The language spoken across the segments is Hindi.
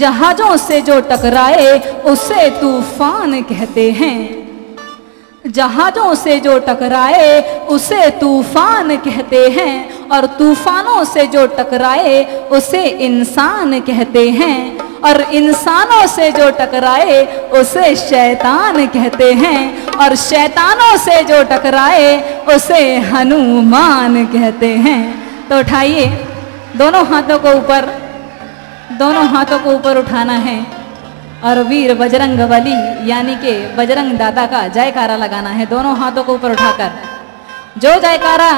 जहाजों से जो टकराए उसे तूफान कहते हैं। जहाजों से जो टकराए उसे तूफान कहते हैं, और तूफानों से जो टकराए उसे इंसान कहते हैं, और इंसानों से जो टकराए उसे शैतान कहते हैं, और शैतानों से जो टकराए उसे हनुमान कहते हैं। तो उठाइए दोनों हाथों को ऊपर, दोनों हाथों को ऊपर उठाना है और वीर बजरंग बली यानी कि बजरंग दादा का जयकारा लगाना है। दोनों हाथों को ऊपर उठाकर, जो जयकारा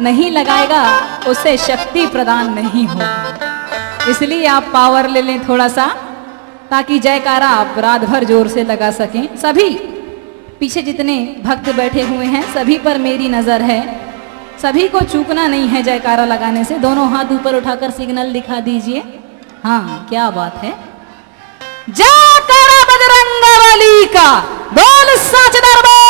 नहीं लगाएगा उसे शक्ति प्रदान नहीं होगी, इसलिए आप पावर ले लें थोड़ा सा, ताकि जयकारा आप रात भर जोर से लगा सकें। सभी पीछे जितने भक्त बैठे हुए हैं सभी पर मेरी नज़र है, सभी को चूकना नहीं है जयकारा लगाने से। दोनों हाथ ऊपर उठाकर सिग्नल दिखा दीजिए। हाँ, क्या बात है। जयकारा बजरंग बली का, बोल सच दरबार